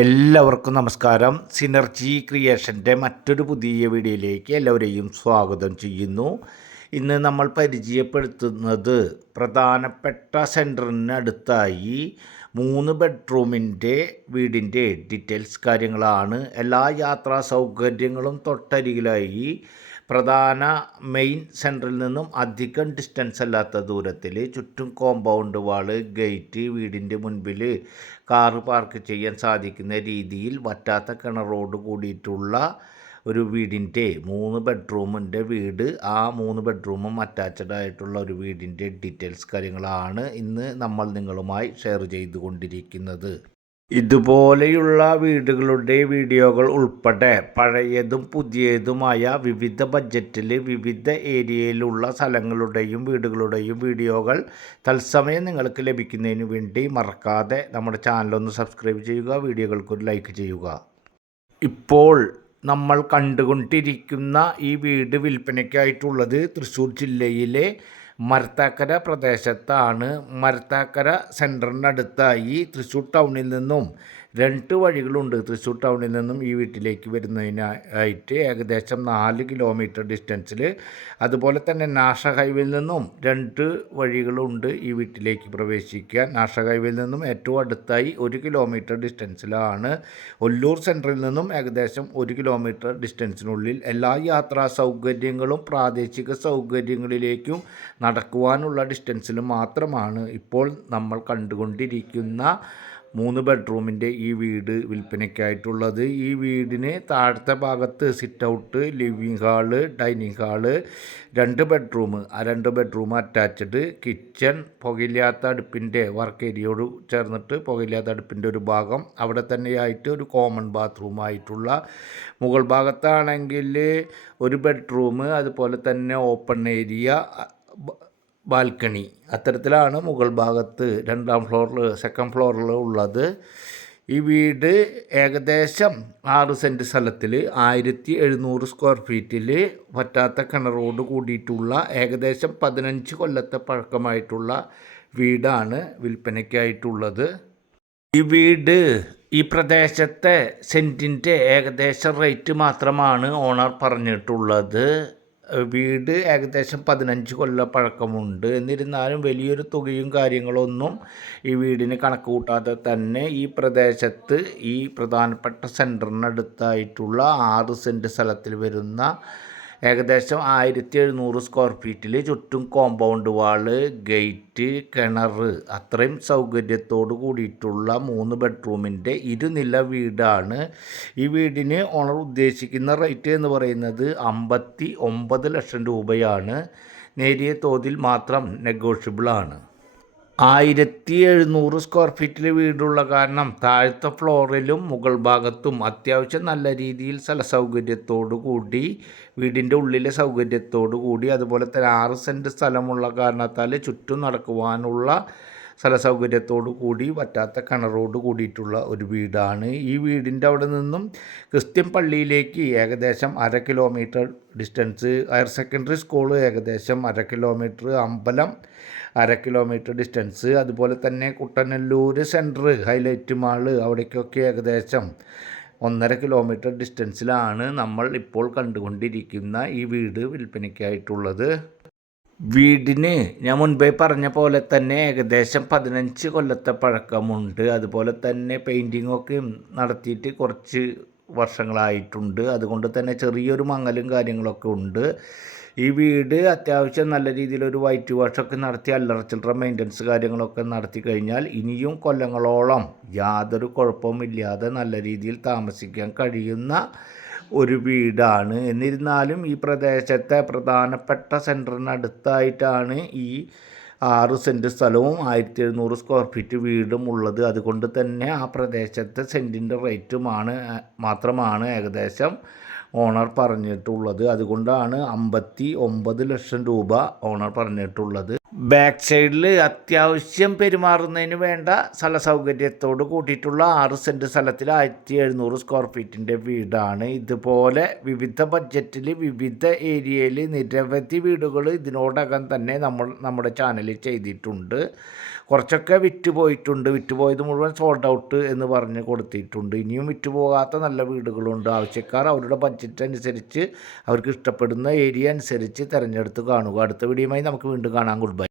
എല്ലാവർക്കും നമസ്കാരം. സിനർജി ക്രിയേഷൻ്റെ മറ്റൊരു പുതിയ വീഡിയോയിലേക്ക് എല്ലാവരെയും സ്വാഗതം ചെയ്യുന്നു. ഇന്ന് നമ്മൾ പരിചയപ്പെടുത്തുന്നത് പ്രധാനപ്പെട്ട സെൻറ്ററിനടുത്തായി 3 ബെഡ്റൂമിൻ്റെ വീടിൻ്റെ ഡീറ്റെയിൽസ് കാര്യങ്ങളാണ്. എല്ലാ യാത്രാ സൗകര്യങ്ങളും തൊട്ടരികിലായി പ്രധാന മെയിൻ സെൻറ്ററിൽ നിന്നും അധികം ഡിസ്റ്റൻസ് അല്ലാത്ത ദൂരത്തിൽ ചുറ്റും കോമ്പൗണ്ട് വാള്, ഗേറ്റ്, വീടിൻ്റെ മുൻപിൽ കാറ് പാർക്ക് ചെയ്യാൻ സാധിക്കുന്ന രീതിയിൽ വറ്റാത്ത കിണറോട് കൂടിയിട്ടുള്ള ഒരു വീടിൻ്റെ 3 ബെഡ്റൂമിൻ്റെ വീട്. ആ 3 ബെഡ്റൂമും അറ്റാച്ച്ഡ് ആയിട്ടുള്ള ഒരു വീടിൻ്റെ ഡീറ്റെയിൽസ് കാര്യങ്ങളാണ് ഇന്ന് നമ്മൾ നിങ്ങളുമായി ഷെയർ ചെയ്തുകൊണ്ടിരിക്കുന്നത്. ഇതുപോലെയുള്ള വീടുകളുടെ വീഡിയോകൾ ഉൾപ്പെടെ പഴയതും പുതിയതുമായ വിവിധ ബഡ്ജറ്റിൽ വിവിധ ഏരിയയിലുള്ള സ്ഥലങ്ങളുടെയും വീടുകളുടെയും വീഡിയോകൾ തത്സമയം നിങ്ങൾക്ക് ലഭിക്കുന്നതിന് വേണ്ടി മറക്കാതെ നമ്മുടെ ചാനലൊന്ന് സബ്സ്ക്രൈബ് ചെയ്യുക, വീഡിയോകൾക്കൊരു ലൈക്ക് ചെയ്യുക. ഇപ്പോൾ നമ്മൾ കണ്ടുകൊണ്ടിരിക്കുന്ന ഈ വീട് വിൽപ്പനയ്ക്കായിട്ടുള്ളത് തൃശ്ശൂർ ജില്ലയിലെ മരത്താക്കര പ്രദേശത്താണ്. മരത്താക്കര സെൻറ്ററിനടുത്തായി തൃശ്ശൂർ ടൗണിൽ നിന്നും 2 വഴികളുണ്ട്. തൃശ്ശൂർ ടൗണിൽ നിന്നും ഈ വീട്ടിലേക്ക് വരുന്നതിനായിട്ട് ഏകദേശം 4 കിലോമീറ്റർ ഡിസ്റ്റൻസിൽ. അതുപോലെ തന്നെ നാഷണൽ ഹൈവേയിൽ നിന്നും 2 വഴികളുണ്ട് ഈ വീട്ടിലേക്ക് പ്രവേശിക്കാൻ. നാഷണൽ ഹൈവേയിൽ നിന്നും ഏറ്റവും അടുത്തായി 1 കിലോമീറ്റർ ഡിസ്റ്റൻസിലാണ്. ഒല്ലൂർ സെൻറ്ററിൽ നിന്നും ഏകദേശം 1 കിലോമീറ്റർ ഡിസ്റ്റൻസിനുള്ളിൽ എല്ലാ യാത്രാ സൗകര്യങ്ങളും പ്രാദേശിക സൗകര്യങ്ങളിലേക്കും നടക്കുവാനുള്ള ഡിസ്റ്റൻസിൽ മാത്രമാണ് ഇപ്പോൾ നമ്മൾ കണ്ടുകൊണ്ടിരിക്കുന്ന 3 ബെഡ്റൂമിൻ്റെ ഈ വീട് വിൽപ്പനയ്ക്കായിട്ടുള്ളത്. ഈ വീടിന് താഴത്തെ ഭാഗത്ത് sit out, living hall, dining hall, 2 bedroom, ആ 2 ബെഡ്റൂം അറ്റാച്ച്ഡ്, കിച്ചൺ, പുകയില്ലാത്ത അടുപ്പിൻ്റെ വർക്ക് ഏരിയയോട് ചേർന്നിട്ട് പുകയില്ലാത്ത അടുപ്പിൻ്റെ ഒരു ഭാഗം, അവിടെ തന്നെയായിട്ട് ഒരു കോമൺ ബാത്റൂം ആയിട്ടുള്ള. മുകൾ ഭാഗത്താണെങ്കിൽ 1 ബെഡ്റൂം, അതുപോലെ തന്നെ ഓപ്പൺ ഏരിയ, ബാൽക്കണി, അത്തരത്തിലാണ് മുകൾ ഭാഗത്ത് 2ാം ഫ്ലോറിൽ, 2nd ഫ്ലോറിൽ ഉള്ളത്. ഈ വീട് ഏകദേശം 6 സെൻറ്റ് സ്ഥലത്തിൽ 1700 സ്ക്വയർ ഫീറ്റിൽ വറ്റാത്ത കിണറോട് കൂടിയിട്ടുള്ള ഏകദേശം 15 കൊല്ലത്തെ പഴക്കമായിട്ടുള്ള വീടാണ് വിൽപ്പനയ്ക്കായിട്ടുള്ളത്. ഈ വീട് ഈ പ്രദേശത്തെ സെൻറ്റിൻ്റെ ഏകദേശ റേറ്റ് മാത്രമാണ് ഓണർ പറഞ്ഞിട്ടുള്ളത്. വീട് ഏകദേശം 15 കൊല്ലം പഴക്കമുണ്ട്. എന്നിരുന്നാലും വലിയൊരു തുകയും കാര്യങ്ങളൊന്നും ഈ വീടിന് കണക്ക് കൂട്ടാതെ തന്നെ ഈ പ്രദേശത്ത് ഈ പ്രധാനപ്പെട്ട സെൻറ്ററിനടുത്തായിട്ടുള്ള 6 സെൻറ്റ് സ്ഥലത്തിൽ വരുന്ന ഏകദേശം 1700 സ്ക്വയർ ഫീറ്റിൽ ചുറ്റും കോമ്പൗണ്ട് വാള്, ഗേറ്റ്, കിണർ, അത്രയും സൗകര്യത്തോട് കൂടിയിട്ടുള്ള 3 ബെഡ്റൂമിൻ്റെ ഇരുനില വീടാണ്. ഈ വീടിന് ഓണർ ഉദ്ദേശിക്കുന്ന റേറ്റ് എന്ന് പറയുന്നത് 59 ലക്ഷം രൂപയാണ്. നേരിയ തോതിൽ മാത്രം നെഗോഷ്യബിളാണ്. 1700 സ്ക്വയർ ഫീറ്റിൽ വീടുള്ള കാരണം താഴത്തെ ഫ്ലോറിലും മുകൾ ഭാഗത്തും അത്യാവശ്യം നല്ല രീതിയിൽ സ്ഥല സൗകര്യത്തോടു കൂടി, വീടിൻ്റെ ഉള്ളിലെ സൗകര്യത്തോടു കൂടി, അതുപോലെ തന്നെ 6 സെൻറ്റ് സ്ഥലമുള്ള കാരണത്താൽ ചുറ്റും നടക്കുവാനുള്ള സ്ഥല സൗകര്യത്തോടു കൂടി വറ്റാത്ത കിണറോട് കൂടിയിട്ടുള്ള ഒരു വീടാണ്. ഈ വീടിൻ്റെ അവിടെ നിന്നും ക്രിസ്ത്യൻ പള്ളിയിലേക്ക് ഏകദേശം 1/2 kilometre distance, higher secondary school ഏകദേശം 1/2 കിലോമീറ്റർ, അമ്പലം 1/2 കിലോമീറ്റർ ഡിസ്റ്റൻസ്, അതുപോലെ തന്നെ കുട്ടനല്ലൂർ സെൻറ്റർ, ഹൈലൈറ്റ് മാള്, അവിടേക്കൊക്കെ ഏകദേശം 1.5 കിലോമീറ്റർ ഡിസ്റ്റൻസിലാണ് നമ്മൾ ഇപ്പോൾ കണ്ടുകൊണ്ടിരിക്കുന്ന ഈ വീട് വിൽപ്പനയ്ക്കായിട്ടുള്ളത്. വീടിന് ഞാൻ മുൻപേ പറഞ്ഞ പോലെ തന്നെ ഏകദേശം 15 കൊല്ലത്തെ പഴക്കമുണ്ട്. അതുപോലെ തന്നെ പെയിൻറ്റിങ്ങൊക്കെ നടത്തിയിട്ട് കുറച്ച് വർഷങ്ങളായിട്ടുണ്ട്. അതുകൊണ്ട് തന്നെ ചെറിയൊരു മങ്ങലും കാര്യങ്ങളൊക്കെ ഉണ്ട്. ഈ വീട് അത്യാവശ്യം നല്ല രീതിയിലൊരു വൈറ്റ് വാഷൊക്കെ നടത്തി അല്ലറ ചില്ലറ മെയിൻ്റനൻസ് കാര്യങ്ങളൊക്കെ നടത്തി കഴിഞ്ഞാൽ ഇനിയും കൊല്ലങ്ങളോളം യാതൊരു കുഴപ്പമില്ലാതെ നല്ല രീതിയിൽ താമസിക്കാൻ കഴിയുന്ന ഒരു വീടാണ്. എന്നിരുന്നാലും ഈ പ്രദേശത്തെ പ്രധാനപ്പെട്ട സെൻറ്ററിനടുത്തായിട്ടാണ് ഈ 6 സെൻറ്റ് സ്ഥലവും 1700 സ്ക്വയർ ഫീറ്റ് വീടും ഉള്ളത്. അതുകൊണ്ട് തന്നെ ആ പ്രദേശത്തെ സെൻറ്റിൻ്റെ റേറ്റുമാണ് മാത്രമാണ് ഏകദേശം ഓണർ പറഞ്ഞിട്ടുള്ളത്. അതുകൊണ്ടാണ് 59 ലക്ഷം രൂപ ഓണർ പറഞ്ഞിട്ടുള്ളത്. ബാക്ക് സൈഡിൽ അത്യാവശ്യം പെരുമാറുന്നതിന് വേണ്ട സ്ഥല സൗകര്യത്തോട് കൂട്ടിയിട്ടുള്ള 6 സെൻറ്റ് സ്ഥലത്തിൽ 1700 സ്ക്വയർ ഫീറ്റിൻ്റെ വീടാണ്. ഇതുപോലെ വിവിധ ബഡ്ജറ്റിൽ വിവിധ ഏരിയയിൽ നിരവധി വീടുകൾ ഇതിനോടകം തന്നെ നമ്മുടെ ചാനലിൽ ചെയ്തിട്ടുണ്ട്. കുറച്ചൊക്കെ വിറ്റുപോയിട്ടുണ്ട്. വിറ്റുപോയത് മുഴുവൻ സോൾഡ് ഔട്ട് എന്ന് പറഞ്ഞ് കൊടുത്തിട്ടുണ്ട്. ഇനിയും വിറ്റുപോകാത്ത നല്ല വീടുകളുണ്ട്. ആവശ്യക്കാർ അവരുടെ ബഡ്ജറ്റ് അനുസരിച്ച് അവർക്ക് ഇഷ്ടപ്പെടുന്ന ഏരിയ അനുസരിച്ച് തിരഞ്ഞെടുത്ത് കാണുക. അടുത്ത വീഡിയോയുമായി നമുക്ക് വീണ്ടും കാണാം. Good bye.